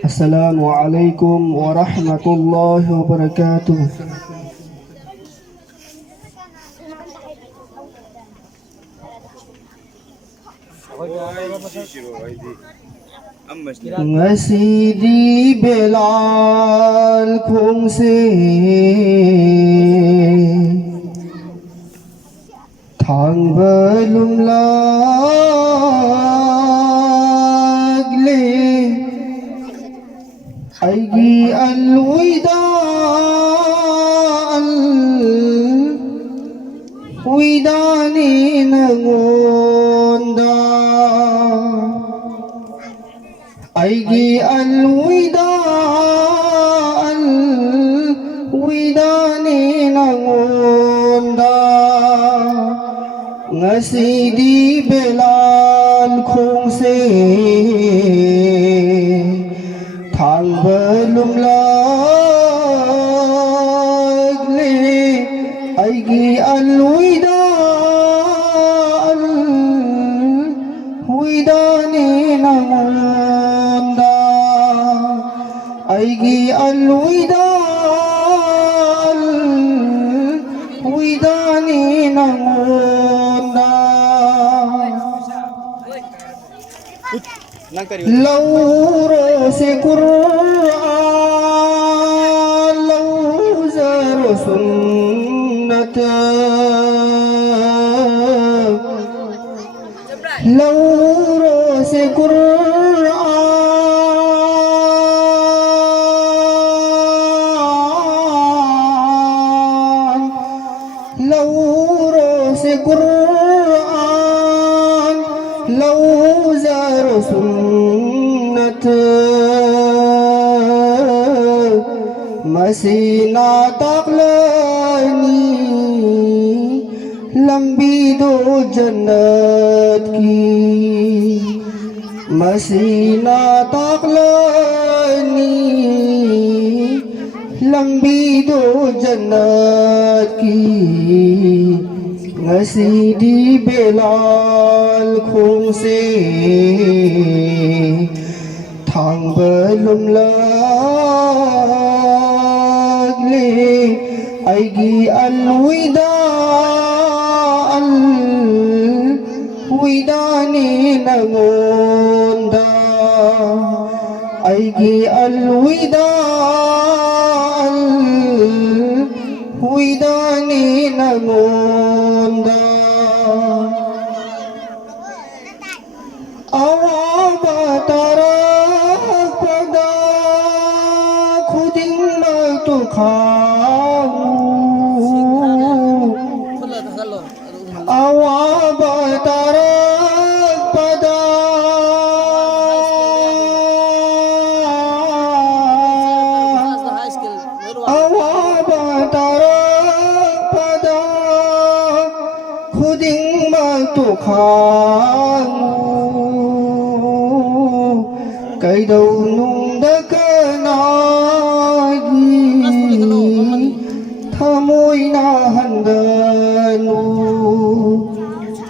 Assalamualaikum warahmatullahi wabarakatuh. Ngasi di Belal kung se thang belum lagle aigi al-wida al-widani nangonda aigi al-wida al-widani nangonda ngasi di Belal kung se thang belum lagle aigi al-wida al-widani nangonda aigi al-wida al-widani nangonda lauro se Qur'an lauzar sunnat lauro se Qur'an lauro se Qur'an lauzar sunnat masina taqlani लंबी दो जन्नत की मसीना ताकलानी लंबी दो जन्नत की ngasi Belal kung se thang belum lagle aigi al-wida al-widani nangonda aigi al-wida al-widani nangonda awa tarak pada khudin tu khamu awa tarak pada awa tarak pada khudin tu khamu cây đầu nung đã cơ nagi tha môi na hằn đanu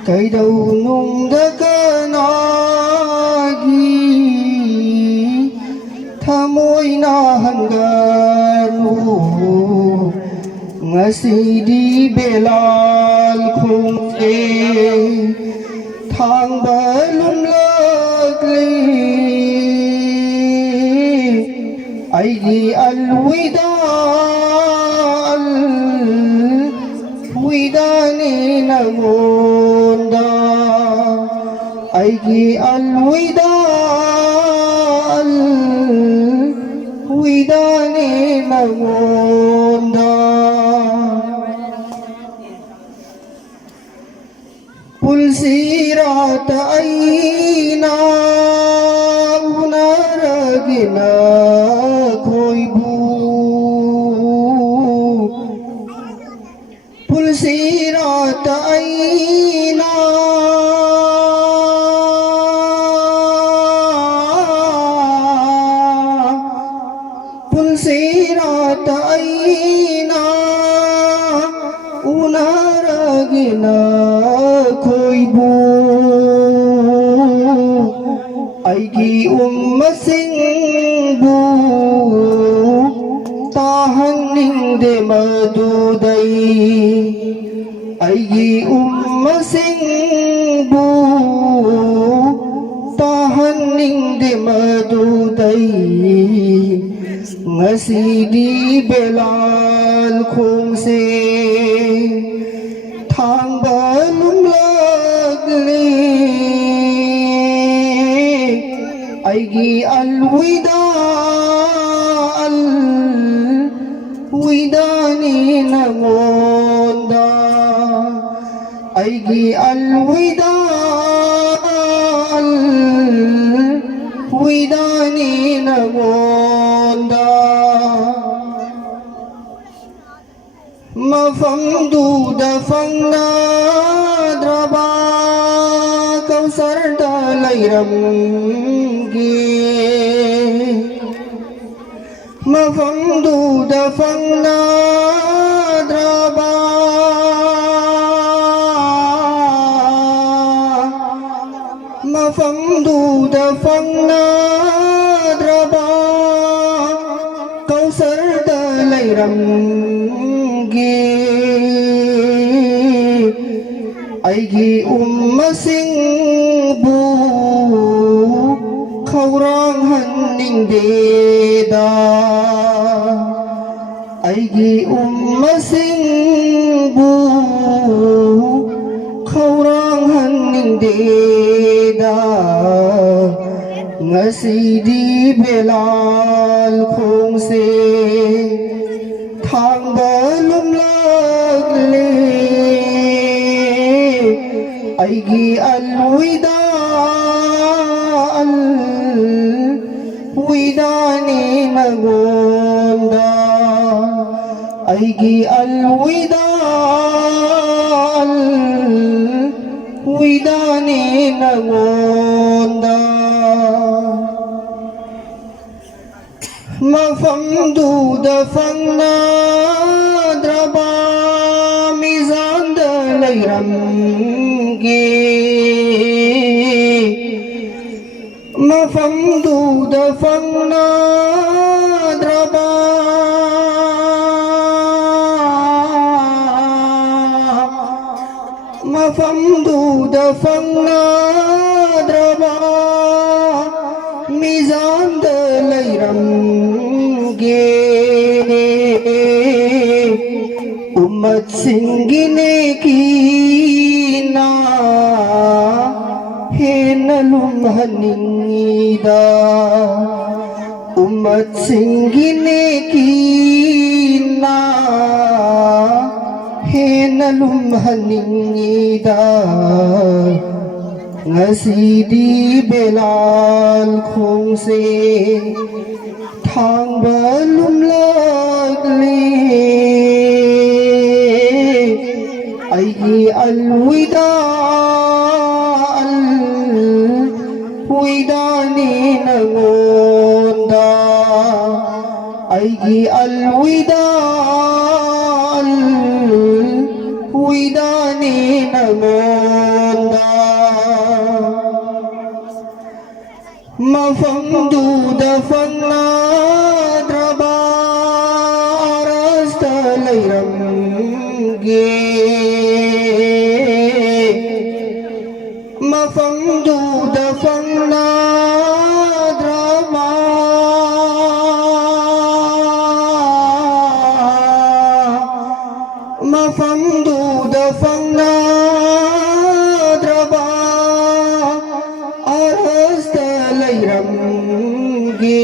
cây đầu nung đã cơ nagi tha môi na hằn đanu ngasi di Belal kung se thang belum lagle aigi al-wida al-widani nangonda aigi al-wida al-widani nangonda pulsirat aina unaragina pulsirat aina pulsirat ꯑꯩꯒꯤ ꯎꯝꯃꯁꯤꯡꯕꯨ ꯇꯥꯍꯟꯅꯤꯡꯗꯦ ꯃꯗꯨꯗꯩ ꯑꯩꯒꯤ ꯎꯝꯃꯁꯤꯡꯕꯨ ꯇꯥꯍꯟꯅꯤꯡꯗꯦ ꯃꯗꯨꯗꯩ ꯉꯁꯤꯗꯤ ꯕꯦꯂꯥꯜ ꯈꯣꯡꯁꯦ ꯊꯥꯡꯕ ꯂꯨꯝꯂꯛꯂꯤ ꯑꯩꯒꯤ ꯑꯜꯋꯤꯗꯥꯅꯤ ꯅꯉꯣꯟꯗ ꯑꯩꯒꯤ ꯑꯜꯋꯤꯗꯥꯅꯤ ꯅꯉꯣꯟda mafamduda fangnadraba kausarda layramge mafamduda fangnadraba mafamduda fangnadraba kausarda layramge ꯑꯩꯒꯤ ꯎꯝꯃꯁꯤꯡꯕꯨ ꯈꯧꯔꯥꯡꯍꯟꯅꯤꯡꯗꯦꯗ ꯑꯩꯒꯤ ꯎꯝꯃꯁꯤꯡꯕꯨ ꯈꯧꯔꯥꯡꯍꯟꯅꯤꯡꯗꯦꯗ ꯉꯁꯤꯗꯤ ꯕꯦꯂꯥꯜ ꯈꯣꯡꯁꯦ ꯊꯥꯡꯕ ꯂꯨꯝꯂꯛꯂꯤ ꯑꯩꯒꯤ ꯑꯜꯋꯤꯗꯥꯅꯤ ꯅꯉꯣꯟꯗ ꯑꯩꯒꯤ ꯑꯜꯋꯤꯗꯥꯅꯤ ꯅꯉꯣꯟꯗ ꯃꯐꯝꯗꯨꯗ ꯐꯪꯅꯗ꯭ꯔꯕ ꯃꯤꯖꯥꯟꯗ ꯂꯩꯔꯝꯒꯦ ꯃꯐꯝꯗꯨꯗ ꯐꯪꯅꯗ꯭ꯔꯕ ꯃꯐꯝꯗꯨꯗ ꯐꯪꯅꯗ꯭ꯔꯕ ꯃꯤꯖꯥꯟꯗ ꯂꯩꯔꯝꯒꯦ उम्मतसिंगी नेकीना हेन्ना लुम्हनिंगीदा उम्मतसिंगी नेकीना हेन्ना लुम्हनिंगीदा ngasi Belal khongse thangba lumlagli aigi alwidani nangonda aigi alwidani nangonda mafamduda fannadraba arasta layramge mafamduda fannadraba mafamduda fannadraba arasta layramge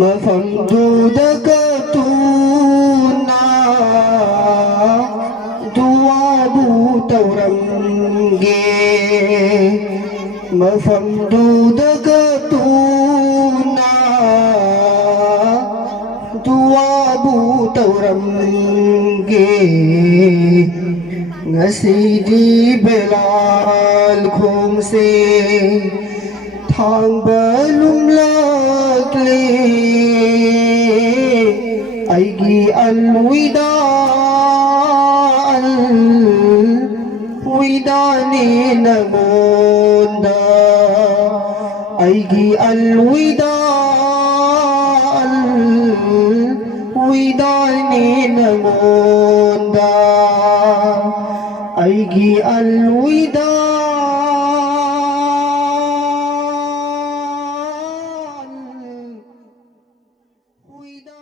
mafamduda katuna duabu tauramge mafamduda katuna duabu tauramge ngasi Belal khongse thangba lumlagli aigi alwidani nango ꯅꯉꯣꯟꯗ ꯑꯩꯒꯤ ꯑꯜꯋꯤꯗꯥꯅꯤ ꯅꯉꯣꯟꯗ ꯑꯩꯒꯤ ꯑꯜꯋꯤꯗꯥ ꯋꯤꯗꯥ